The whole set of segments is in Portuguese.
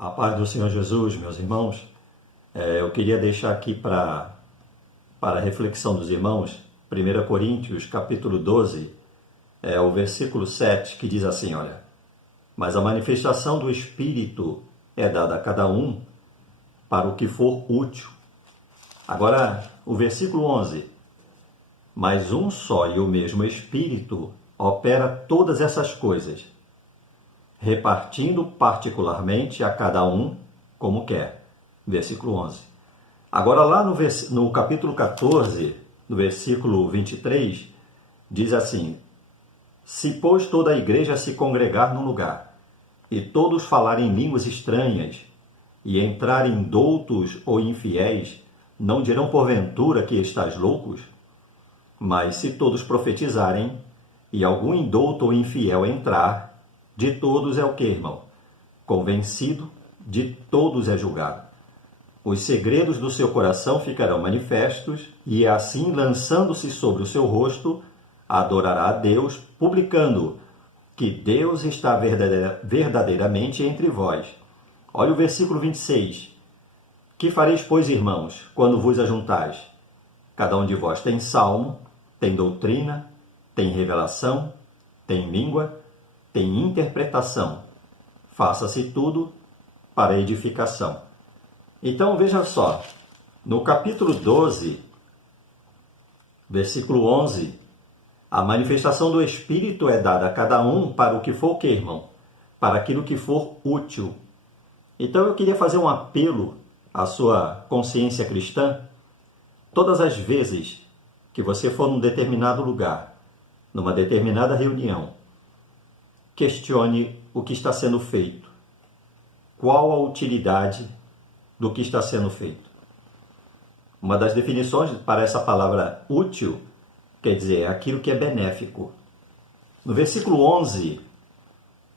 A paz do Senhor Jesus, meus irmãos, eu queria deixar aqui para a reflexão dos irmãos, 1 Coríntios, capítulo 12, o versículo 7, que diz assim, olha, mas a manifestação do Espírito é dada a cada um para o que for útil. Agora, o versículo 11, mas um só e o mesmo Espírito opera todas essas coisas, repartindo particularmente a cada um como quer. Versículo 11. Agora lá no capítulo 14, no versículo 23, diz assim, se pois toda a igreja se congregar num lugar, e todos falarem línguas estranhas, e entrarem doutos ou infiéis, não dirão porventura que estáis loucos? Mas se todos profetizarem, e algum indouto ou infiel entrar, de todos é o que, irmão? Convencido, de todos é julgado. Os segredos do seu coração ficarão manifestos, e assim, lançando-se sobre o seu rosto, adorará a Deus, publicando que Deus está verdadeiramente entre vós. Olha o versículo 26. Que fareis, pois, irmãos, quando vos ajuntais? Cada um de vós tem salmo, tem doutrina, tem revelação, tem língua, tem interpretação. Faça-se tudo para edificação. Então, veja só, no capítulo 12, versículo 11, a manifestação do Espírito é dada a cada um para o que for o que, irmão? Para aquilo que for útil. Então, eu queria fazer um apelo à sua consciência cristã. Todas as vezes que você for num determinado lugar, numa determinada reunião, questione o que está sendo feito. Qual a utilidade do que está sendo feito? Uma das definições para essa palavra útil, quer dizer, é aquilo que é benéfico. No versículo 11,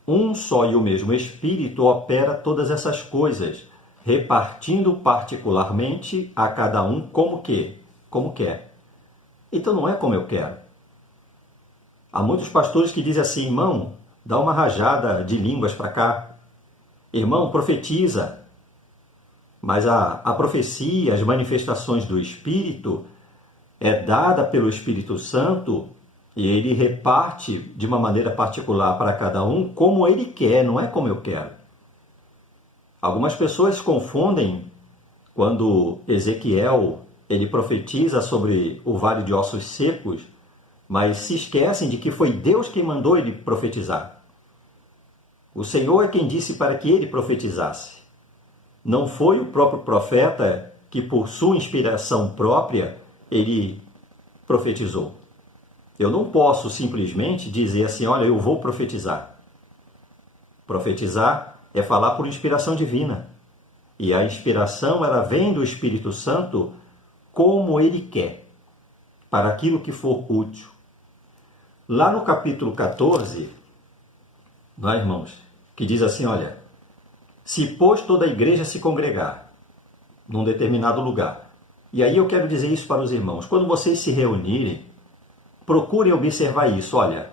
um só e o mesmo Espírito opera todas essas coisas, repartindo particularmente a cada um como quer. Então não é como eu quero. Há muitos pastores que dizem assim, irmão, dá uma rajada de línguas para cá. Irmão, profetiza. Mas a profecia, as manifestações do Espírito, é dada pelo Espírito Santo e ele reparte de uma maneira particular para cada um como ele quer, não é como eu quero. Algumas pessoas confundem quando Ezequiel ele profetiza sobre o vale de ossos secos, mas se esquecem de que foi Deus quem mandou ele profetizar. O Senhor é quem disse para que ele profetizasse. Não foi o próprio profeta que, por sua inspiração própria, ele profetizou. Eu não posso simplesmente dizer assim, olha, eu vou profetizar. Profetizar é falar por inspiração divina. E a inspiração, ela vem do Espírito Santo como ele quer, para aquilo que for útil. Lá no capítulo 14, não é, irmãos? Que diz assim, olha, se pois toda a igreja se congregar num determinado lugar. E aí eu quero dizer isso para os irmãos. Quando vocês se reunirem, procurem observar isso, olha.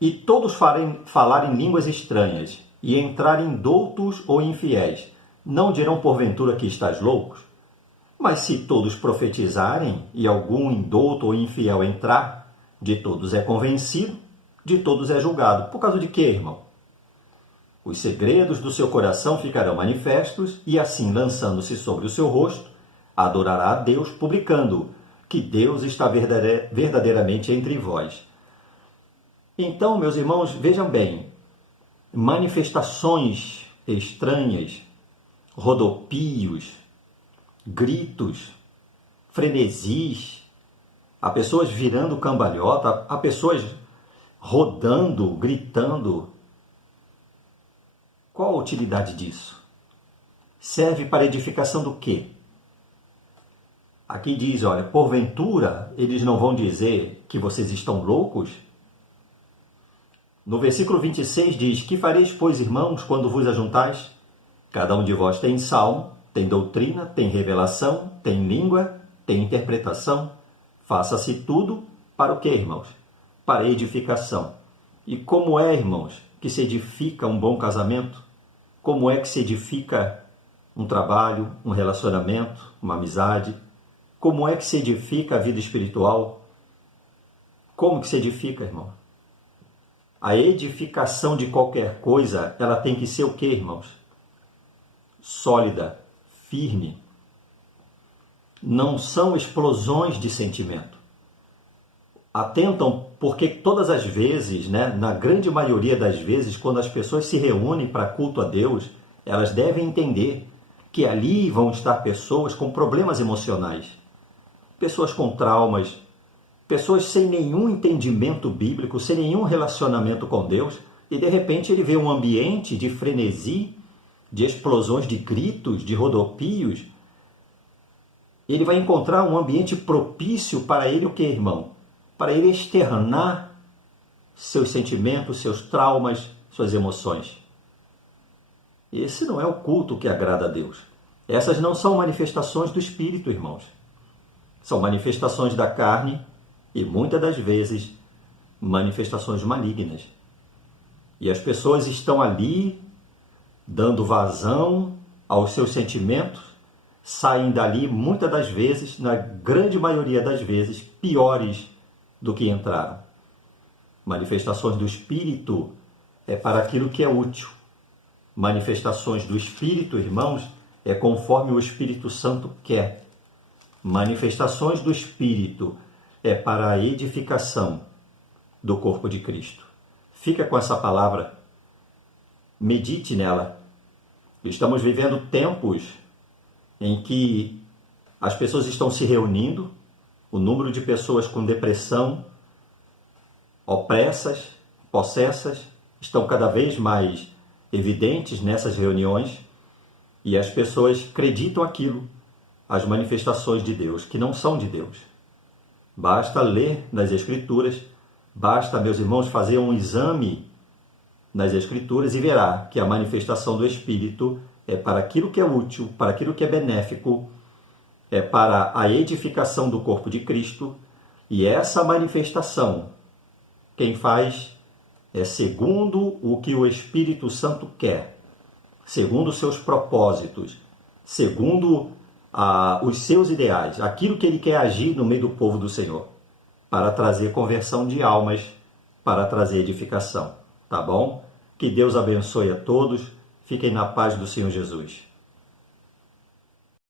E todos falarem línguas estranhas e entrarem doutos ou infiéis, não dirão porventura que estás loucos? Mas se todos profetizarem e algum indouto ou infiel entrar, de todos é convencido, de todos é julgado. Por causa de quê, irmão? Os segredos do seu coração ficarão manifestos e assim, lançando-se sobre o seu rosto, adorará a Deus, publicando que Deus está verdadeiramente entre vós. Então, meus irmãos, vejam bem, manifestações estranhas, rodopios, gritos, frenesis, há pessoas virando cambalhota, há pessoas rodando, gritando. Qual a utilidade disso? Serve para edificação do quê? Aqui diz, olha, porventura eles não vão dizer que vocês estão loucos? No versículo 26 diz, que fareis, pois, irmãos, quando vos ajuntais? Cada um de vós tem salmo, tem doutrina, tem revelação, tem língua, tem interpretação. Faça-se tudo para o quê, irmãos? Para edificação. E como é, irmãos, que se edifica um bom casamento? como é que se edifica um trabalho, um relacionamento, uma amizade, como é que se edifica a vida espiritual. Como que se edifica, irmão? A edificação de qualquer coisa, ela tem que ser o quê, irmãos? Sólida, firme. Não são explosões de sentimento. Atentam, porque todas as vezes, na grande maioria das vezes, quando as pessoas se reúnem para culto a Deus, elas devem entender que ali vão estar pessoas com problemas emocionais, pessoas com traumas, pessoas sem nenhum entendimento bíblico, sem nenhum relacionamento com Deus, e de repente ele vê um ambiente de frenesi, de explosões de gritos, de rodopios. Ele vai encontrar um ambiente propício para ele o que, irmão? Para ele externar seus sentimentos, seus traumas, suas emoções. Esse não é o culto que agrada a Deus. Essas não são manifestações do Espírito, irmãos. São manifestações da carne e, muitas das vezes, manifestações malignas. E as pessoas estão ali dando vazão aos seus sentimentos, saem dali, muitas das vezes, na grande maioria das vezes, piores do que entraram. Manifestações do Espírito é para aquilo que é útil. Manifestações do Espírito, irmãos, é conforme o Espírito Santo quer. Manifestações do Espírito é para a edificação do corpo de Cristo. Fica com essa palavra, medite nela. Estamos vivendo tempos em que as pessoas estão se reunindo, o número de pessoas com depressão, opressas, possessas, estão cada vez mais evidentes nessas reuniões, e as pessoas acreditam aquilo, as manifestações de Deus, que não são de Deus. Basta ler nas Escrituras, basta, meus irmãos, fazer um exame nas Escrituras e verá que a manifestação do Espírito é para aquilo que é útil, para aquilo que é benéfico, é para a edificação do corpo de Cristo, e essa manifestação, quem faz é segundo o que o Espírito Santo quer, segundo os seus propósitos, segundo os seus ideais, aquilo que ele quer agir no meio do povo do Senhor, para trazer conversão de almas, para trazer edificação, tá bom? Que Deus abençoe a todos, fiquem na paz do Senhor Jesus.